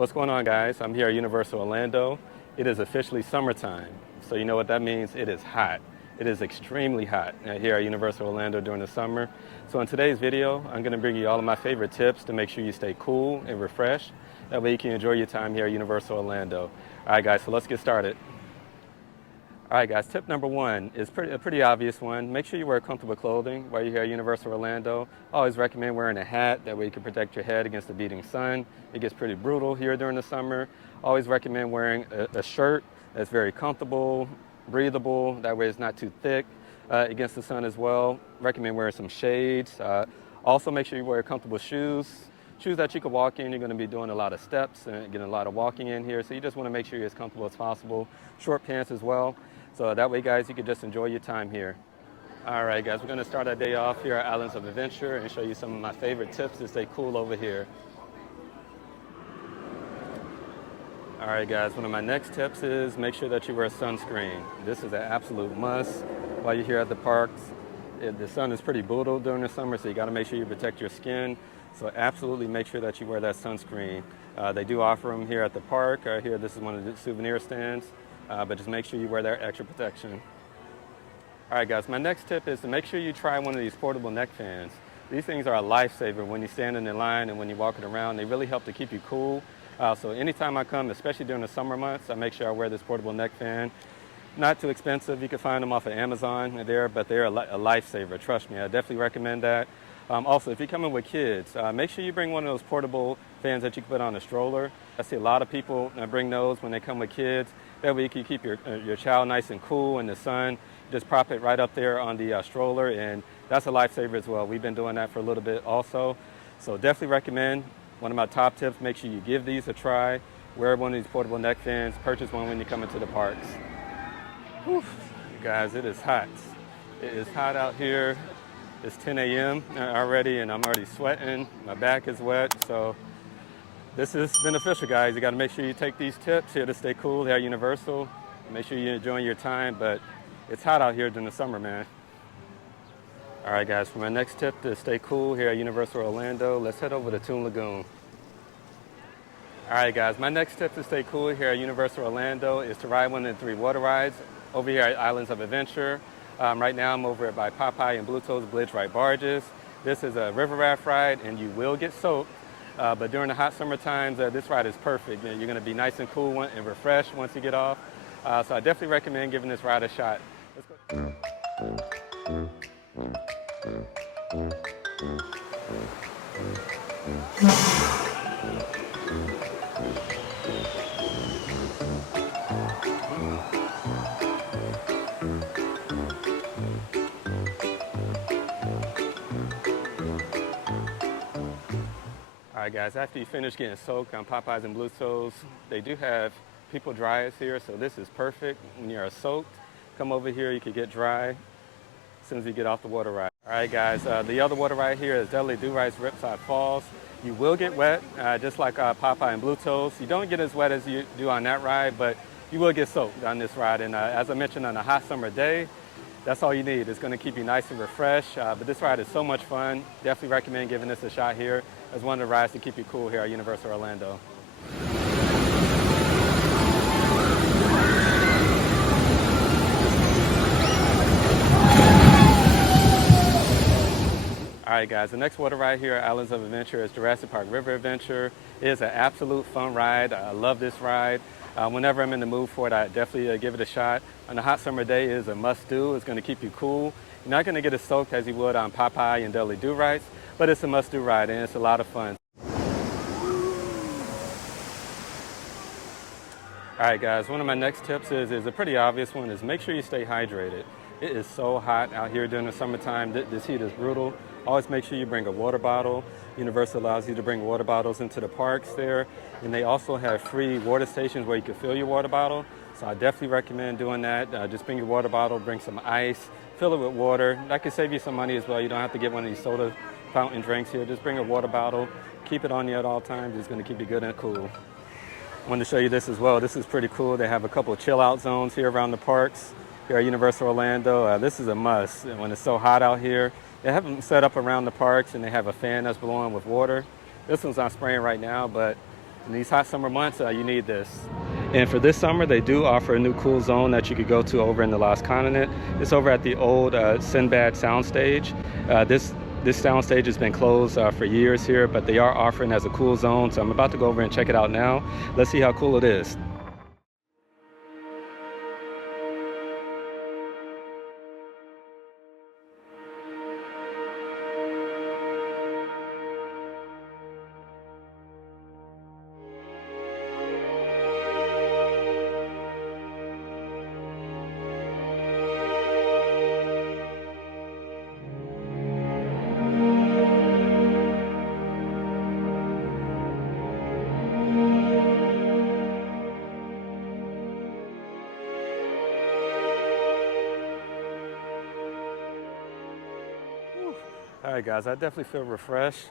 What's going on, guys? I'm here at Universal Orlando. It is officially summertime, so you know what that means? It is hot. It is extremely hot here at Universal Orlando during the summer. So in today's video, I'm going to bring you all of my favorite tips to make sure you stay cool and refreshed. That way you can enjoy your time here at Universal Orlando. All right, guys, so let's get started. All right, guys, tip number one is a pretty obvious one. Make sure you wear comfortable clothing while you're here at Universal Orlando. I always recommend wearing a hat. That way you can protect your head against the beating sun. It gets pretty brutal here during the summer. Always recommend wearing a shirt that's very comfortable, breathable. That way it's not too thick against the sun as well. Recommend wearing some shades. Also make sure you wear comfortable shoes. Shoes that you can walk in. You're going to be doing a lot of steps and getting a lot of walking in here. So you just want to make sure you're as comfortable as possible. Short pants as well. So that way, guys, you can just enjoy your time here. All right, guys, we're going to start our day off here at Islands of Adventure and show you some of my favorite tips to stay cool over here. All right, guys, one of my next tips is make sure that you wear sunscreen. This is an absolute must while you're here at the parks. The sun is pretty brutal during the summer, so you got to make sure you protect your skin. So absolutely make sure that you wear that sunscreen. They do offer them here at the park. Here, this is one of the souvenir stands. But just make sure you wear that extra protection. All right, guys, my next tip is to make sure you try one of these portable neck fans. These things are a lifesaver when you're standing in line and when you're walking around. They really help to keep you cool. So anytime I come, especially during the summer months, I make sure I wear this portable neck fan. Not too expensive. You can find them off of Amazon there, but they're a lifesaver. Trust me, I definitely recommend that. Also, if you're coming with kids, make sure you bring one of those portable fans that you can put on a stroller. I see a lot of people bring those when they come with kids. That way you can keep your child nice and cool in the sun. Just prop it right up there on the stroller, and that's a lifesaver as well. We've been doing that for a little bit also. So definitely recommend. One of my top tips, make sure you give these a try. Wear one of these portable neck fans. Purchase one when you come into the parks. Whew. Guys, it is hot. It is hot out here. It's 10 a.m. already, and I'm already sweating. My back is wet, so this is beneficial, guys. You got to make sure you take these tips here to stay cool here at Universal. Make sure you're enjoying your time, but it's hot out here during the summer, man. All right, guys, for my next tip to stay cool here at Universal Orlando, let's head over to Toon Lagoon. All right, guys, my next tip to stay cool here at Universal Orlando is to ride one of the 3 water rides over here at Islands of Adventure. Right now I'm over by Popeye and Blue Toes Bridge Ride Barges. This is a river raft ride, and you will get soaked. But during the hot summer times, this ride is perfect. You're going to be nice and cool and refreshed once you get off. So I definitely recommend giving this ride a shot. Let's go. All right, guys, after you finish getting soaked on Popeyes and Blue Toes, they do have people dryers here, so this is perfect. When you're soaked, come over here, you can get dry as soon as you get off the water ride. All right, guys, the other water ride here is Dudley Do-Right's Ripside Falls. You will get wet, just like Popeye and Blue Toes. You don't get as wet as you do on that ride, but you will get soaked on this ride. And as I mentioned, on a hot summer day, that's all you need. It's going to keep you nice and refreshed. But this ride is so much fun. Definitely recommend giving this a shot here as one of the rides to keep you cool here at Universal Orlando. All right, guys, the next water ride here at Islands of Adventure is Jurassic Park River Adventure. It is an absolute fun ride. I love this ride. Whenever I'm in the mood for it, I definitely give it a shot. On a hot summer day, it is a must-do. It's going to keep you cool. You're not going to get as soaked as you would on Popeye and Dudley Do-Rights, but it's a must-do ride, and it's a lot of fun. All right, guys, one of my next tips is a pretty obvious one, is make sure you stay hydrated. It is so hot out here during the summertime. This heat is brutal. Always make sure you bring a water bottle. Universal allows you to bring water bottles into the parks there. And they also have free water stations where you can fill your water bottle. So I definitely recommend doing that. Just bring your water bottle, bring some ice, fill it with water. That can save you some money as well. You don't have to get one of these soda fountain drinks here. Just bring a water bottle. Keep it on you at all times. It's going to keep you good and cool. I wanted to show you this as well. This is pretty cool. They have a couple of chill out zones here around the parks here at Universal Orlando. This is a must when it's so hot out here. They have them set up around the parks, and they have a fan that's blowing with water. This one's not spraying right now, but In these hot summer months, you need this. And for this summer, they do offer a new cool zone that you could go to over in the Lost Continent. It's over at the old Sinbad soundstage. This soundstage has been closed for years here, but they are offering as a cool zone. So I'm about to go over and check it out now. Let's see how cool it is. All right, guys, I definitely feel refreshed.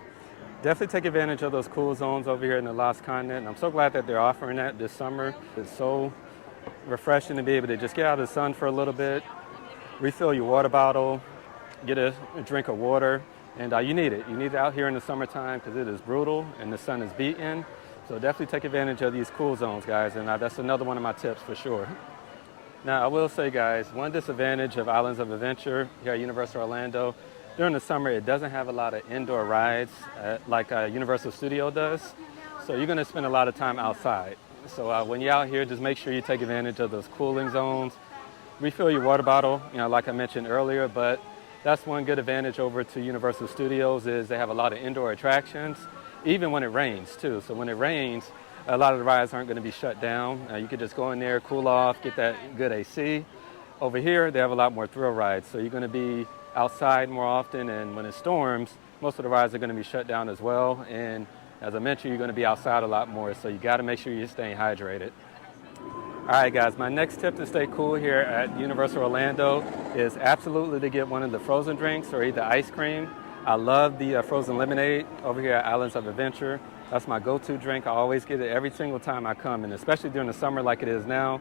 Definitely take advantage of those cool zones over here in the Lost Continent. And I'm so glad that they're offering that this summer. It's so refreshing to be able to just get out of the sun for a little bit, refill your water bottle, get a drink of water, and you need it. You need it out here in the summertime because it is brutal and the sun is beating. So definitely take advantage of these cool zones, guys, and that's another one of my tips for sure. Now, I will say, guys, one disadvantage of Islands of Adventure here at Universal Orlando, during the summer, it doesn't have a lot of indoor rides like Universal Studio does. So you're going to spend a lot of time outside. So when you're out here, just make sure you take advantage of those cooling zones. Refill your water bottle, like I mentioned earlier, but that's one good advantage over to Universal Studios is they have a lot of indoor attractions, even when it rains too. So when it rains, a lot of the rides aren't going to be shut down. You could just go in there, cool off, get that good AC. Over here, they have a lot more thrill rides. So you're going to be outside more often, and when it storms, most of the rides are going to be shut down as well. And as I mentioned, you're going to be outside a lot more, so you got to make sure you're staying hydrated. All right, guys, my next tip to stay cool here at Universal Orlando is absolutely to get one of the frozen drinks or either ice cream. I love the frozen lemonade over here at Islands of Adventure. That's my go-to drink. I always get it every single time I come, and especially during the summer like it is now,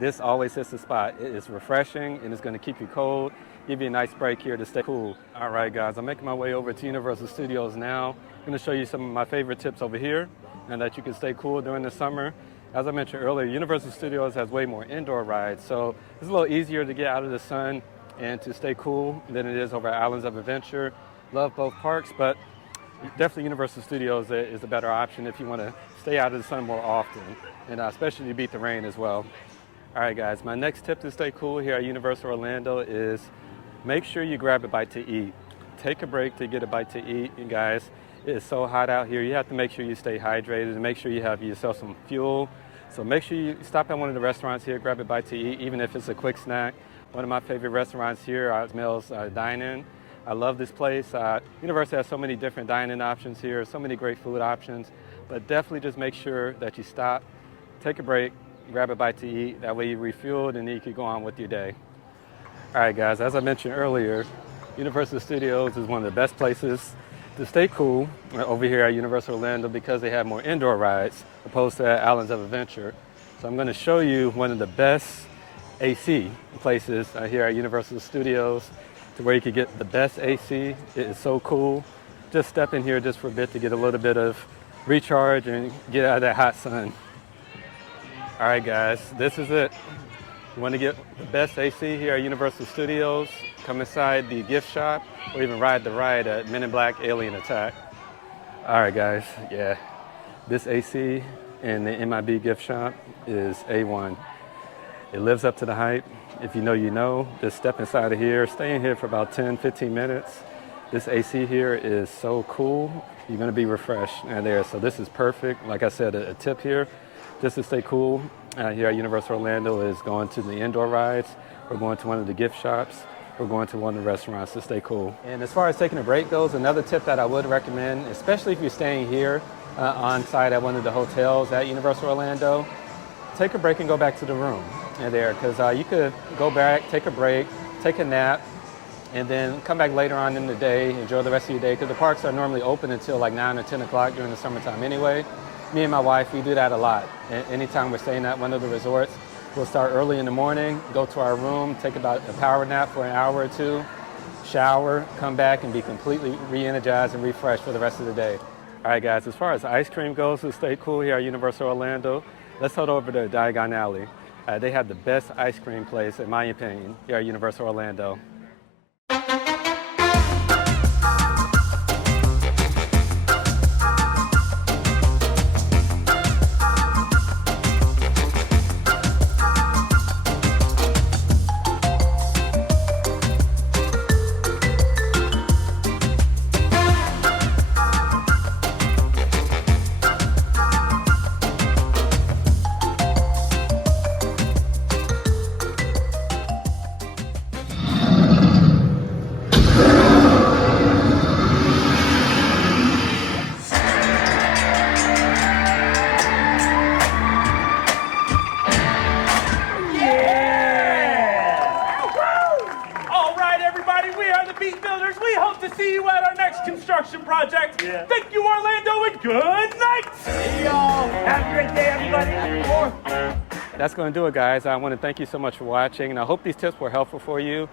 this always hits the spot. It is refreshing, and it's going to keep you cold, give you a nice break here to stay cool. All right, guys, I'm making my way over to Universal Studios now. I'm going to show you some of my favorite tips over here and that you can stay cool during the summer. As I mentioned earlier, Universal Studios has way more indoor rides, so it's a little easier to get out of the sun and to stay cool than it is over at Islands of Adventure. Love both parks, but definitely Universal Studios is a better option if you want to stay out of the sun more often, and especially to beat the rain as well. All right, guys, my next tip to stay cool here at Universal Orlando is make sure you grab a bite to eat. Take a break to get a bite to eat, you guys. It is so hot out here. You have to make sure you stay hydrated and make sure you have yourself some fuel. So make sure you stop at one of the restaurants here, grab a bite to eat, even if it's a quick snack. One of my favorite restaurants here is Mel's Dine-In. I love this place. Universal has so many different dine-in options here, so many great food options, but definitely just make sure that you stop, take a break, grab a bite to eat. That way you're refueled and then you can go on with your day. All right, guys, as I mentioned earlier, Universal Studios is one of the best places to stay cool over here at Universal Orlando because they have more indoor rides opposed to Islands of Adventure. So I'm going to show you one of the best AC places here at Universal Studios to where you can get the best AC. It is so cool. Just step in here just for a bit to get a little bit of recharge and get out of that hot sun. All right, guys, this is it. You want to get the best AC here at Universal Studios, come inside the gift shop or even ride the ride at Men in Black Alien Attack. All right, guys, yeah, this AC in the MIB gift shop is A1. It lives up to the hype. If you know, you know. Just step inside of here, stay in here for about 10, 15 minutes. This AC here is so cool. You're going to be refreshed there. So this is perfect. Like I said, a tip here, just to stay cool here at Universal Orlando is going to the indoor rides, or going to one of the gift shops, or going to one of the restaurants to stay cool. And as far as taking a break goes, another tip that I would recommend, especially if you're staying here on site at one of the hotels at Universal Orlando, take a break and go back to the room there, because you could go back, take a break, take a nap, and then come back later on in the day, enjoy the rest of your day, because the parks are normally open until like 9 or 10 o'clock during the summertime anyway. Me and my wife, we do that a lot. Anytime we're staying at one of the resorts, we'll start early in the morning, go to our room, take about a power nap for an hour or two, shower, come back and be completely re-energized and refreshed for the rest of the day. All right, guys, as far as ice cream goes to stay cool here at Universal Orlando, let's head over to Diagon Alley. They have the best ice cream place, in my opinion, here at Universal Orlando. See you at our next construction project. Yeah. Thank you, Orlando, and good night. See y'all. Have a great day, everybody. That's going to do it, guys. I want to thank you so much for watching, and I hope these tips were helpful for you.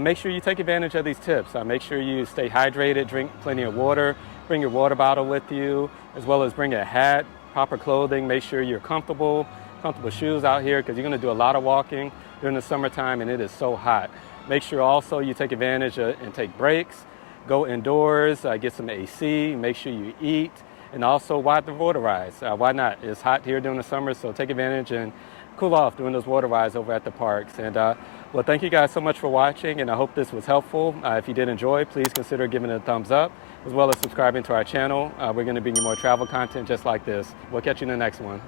Make sure you take advantage of these tips. Make sure you stay hydrated, drink plenty of water, bring your water bottle with you, as well as bring a hat, proper clothing. Make sure you're comfortable shoes out here, because you're going to do a lot of walking during the summertime, and it is so hot. Make sure also you take advantage and take breaks. Go indoors, get some AC, make sure you eat, and also ride the water rides. Why not? It's hot here during the summer, so take advantage and cool off doing those water rides over at the parks. And well, thank you guys so much for watching, and I hope this was helpful. If you did enjoy, please consider giving it a thumbs up, as well as subscribing to our channel. We're going to bring you more travel content just like this. We'll catch you in the next one.